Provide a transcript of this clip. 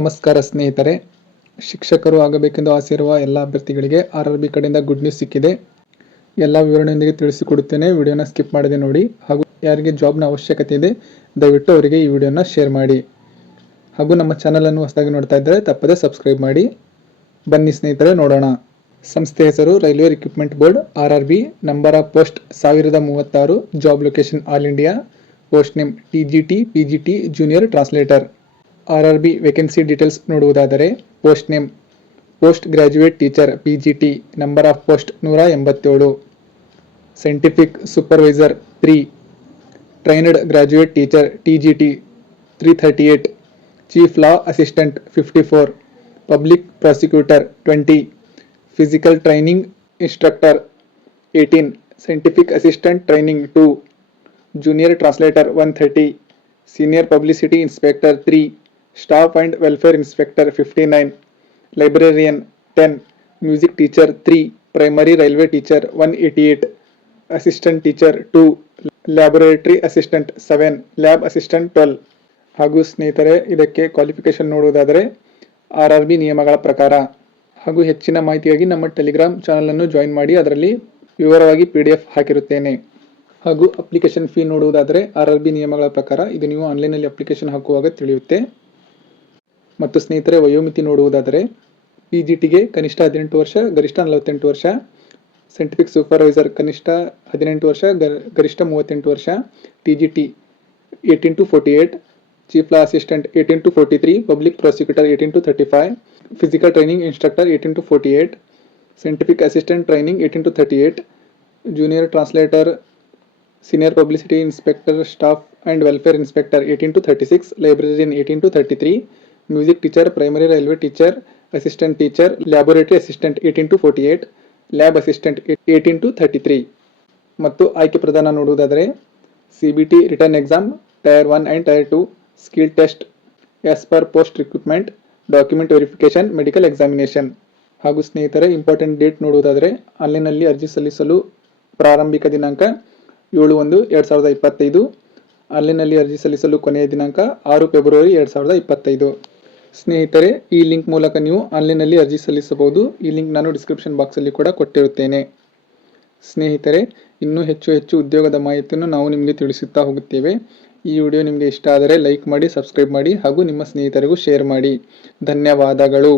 ನಮಸ್ಕಾರ ಸ್ನೇಹಿತರೆ. ಶಿಕ್ಷಕರು ಆಗಬೇಕೆಂದು ಆಸೆ ಇರುವ ಎಲ್ಲ ಅಭ್ಯರ್ಥಿಗಳಿಗೆ ಆರ್ ಆರ್ ಬಿ ಕಡೆಯಿಂದ ಗುಡ್ ನ್ಯೂಸ್ ಸಿಕ್ಕಿದೆ. ಎಲ್ಲ ವಿವರಣೆಯೊಂದಿಗೆ ತಿಳಿಸಿಕೊಡುತ್ತೇನೆ. ವಿಡಿಯೋನ ಸ್ಕಿಪ್ ಮಾಡದೆ ನೋಡಿ. ಹಾಗೂ ಯಾರಿಗೆ ಜಾಬ್ನ ಅವಶ್ಯಕತೆ ಇದೆ, ದಯವಿಟ್ಟು ಅವರಿಗೆ ಈ ವಿಡಿಯೋನ ಶೇರ್ ಮಾಡಿ. ಹಾಗೂ ನಮ್ಮ ಚಾನಲನ್ನು ಹೊಸದಾಗಿ ನೋಡ್ತಾ ಇದ್ದರೆ ತಪ್ಪದೆ ಸಬ್ಸ್ಕ್ರೈಬ್ ಮಾಡಿ. ಬನ್ನಿ ಸ್ನೇಹಿತರೆ, ನೋಡೋಣ. ಸಂಸ್ಥೆ ಹೆಸರು railway recruitment board R R B, number of post ಸಾವಿರದ ಮೂವತ್ತಾರು job location all India post name T G T P G T junior translator R R B vacancy details ನೋಡುವುದಾದರೆ post name post graduate teacher P G T number of post ನೂರ ಎಂಬತ್ತೇಳು. Scientific supervisor three trained graduate teacher T G T three thirty eight chief law assistant fifty four public prosecutor twenty physical training instructor eighteen scientific assistant training two junior translator one thirty senior publicity inspector three staff and welfare inspector fifty nine librarian ten music teacher three primary railway teacher one eighty eight assistant teacher two laboratory assistant seven lab assistant twelve ಹಾಗೂ ಸ್ನೇಹಿತರೆ, ಇದಕ್ಕೆ qualification ನೋಡುವುದಾದರೆ R R B ನಿಯಮಗಳ ಪ್ರಕಾರ. ಹಾಗೂ ಹೆಚ್ಚಿನ ಮಾಹಿತಿಯಾಗಿ ನಮ್ಮ Telegram ಚಾನಲನ್ನು ಜಾಯಿನ್ ಮಾಡಿ, ಅದರಲ್ಲಿ ವಿವರವಾಗಿ ಪಿ ಡಿ ಎಫ್ ಹಾಕಿರುತ್ತೇನೆ. ಹಾಗೂ ಅಪ್ಲಿಕೇಶನ್ ಫೀ ನೋಡುವುದಾದರೆ ಆರ್ ಆರ್ ಬಿ ನಿಯಮಗಳ ಪ್ರಕಾರ, ಇದು ನೀವು ಆನ್ಲೈನಲ್ಲಿ ಅಪ್ಲಿಕೇಶನ್ ಹಾಕುವಾಗ ತಿಳಿಯುತ್ತೆ. ಮತ್ತು ಸ್ನೇಹಿತರೆ, ವಯೋಮಿತಿ ನೋಡುವುದಾದರೆ ಪಿ ಜಿ ಟಿಗೆ ಕನಿಷ್ಠ ಹದಿನೆಂಟು ವರ್ಷ, ಗರಿಷ್ಠ ನಲವತ್ತೆಂಟು ವರ್ಷ ಸೈಂಟಿಫಿಕ್ ಸೂಪರ್ವೈಸರ್ ಕನಿಷ್ಠ ಹದಿನೆಂಟು ವರ್ಷ, ಗರ್- ಗರಿಷ್ಠ ಮೂವತ್ತೆಂಟು ವರ್ಷ T G T eighteen to forty eight chief law assistant eighteen to forty three public prosecutor eighteen to thirty five physical training instructor eighteen to forty eight scientific assistant training eighteen to thirty eight junior translator senior publicity inspector staff and welfare inspector eighteen to 18 six 36 librarian 18 to 33 music teacher, primary railway teacher, assistant teacher, laboratory assistant 18 to 48 lab assistant eighteen to thirty three ಮತ್ತು ಆಯ್ಕೆ ಪ್ರದಾನ ನೋಡುವುದಾದರೆ C B T written exam tier one and tier two skill test as per post recruitment document verification medical examination ಹಾಗೂ ಸ್ನೇಹಿತರೆ important date ನೋಡುವುದಾದರೆ ಆನ್ಲೈನಲ್ಲಿ ಅರ್ಜಿ ಸಲ್ಲಿಸಲು ಪ್ರಾರಂಭಿಕ ದಿನಾಂಕ ಏಳು ಒಂದು ಎರಡು ಸಾವಿರದ ಇಪ್ಪತ್ತೈದು ಆನ್ಲೈನಲ್ಲಿ ಅರ್ಜಿ ಸಲ್ಲಿಸಲು ಕೊನೆಯ ದಿನಾಂಕ ಆರು ಫೆಬ್ರವರಿ ಎರಡು ಸಾವಿರದ ಇಪ್ಪತ್ತೈದು. ಸ್ನೇಹಿತರೆ, ಈ ಲಿಂಕ್ ಮೂಲಕ ನೀವು ಆನ್ಲೈನಲ್ಲಿ ಅರ್ಜಿ ಸಲ್ಲಿಸಬಹುದು. ಈ ಲಿಂಕ್ ನಾನು ಡಿಸ್ಕ್ರಿಪ್ಷನ್ ಬಾಕ್ಸಲ್ಲಿ ಕೂಡ ಕೊಟ್ಟಿರುತ್ತೇನೆ. ಸ್ನೇಹಿತರೆ, ಇನ್ನೂ ಹೆಚ್ಚು ಹೆಚ್ಚು ಉದ್ಯೋಗದ ಮಾಹಿತಿಯನ್ನು ನಾವು ನಿಮಗೆ ತಿಳಿಸುತ್ತಾ ಹೋಗುತ್ತೇವೆ. ಈ ವಿಡಿಯೋ ನಿಮಗೆ ಇಷ್ಟ ಆದರೆ ಲೈಕ್ ಮಾಡಿ, ಸಬ್ಸ್ಕ್ರೈಬ್ ಮಾಡಿ ಹಾಗೂ ನಿಮ್ಮ ಸ್ನೇಹಿತರಿಗೂ ಶೇರ್ ಮಾಡಿ. ಧನ್ಯವಾದಗಳು.